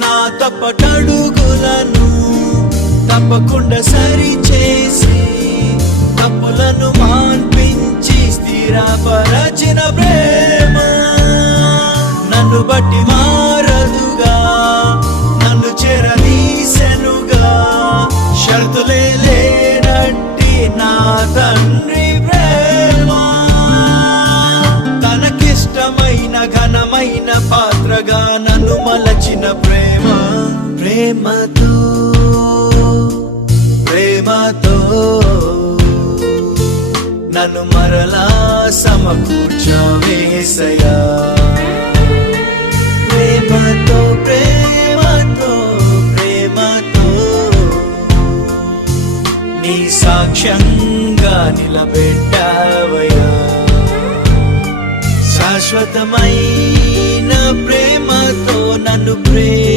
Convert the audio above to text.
నా తప్పటడుగులను తప్పకుండా సరిచేసి తప్పులను మాన్పించి స్థిరపరచిన ప్రేమ నన్ను బట్టి మారదుగా, నన్ను చేరదీసెనుగా. షరతులే లేనట్టి నా తండ్రి ప్రేమ, తనకిష్టమైన ఘనమైన పాత్రగా నన్ను మలచిన ప్రేమ. ప్రేమతో ప్రేమతో నన్ను మరలా సమకూర్చవేసయ్యా. ప్రేమతో ప్రేమతో ప్రేమతో నీ సాక్ష్యంగా నిలబెట్టావయ్యా. శాశ్వతమైన ప్రేమతో నన్ను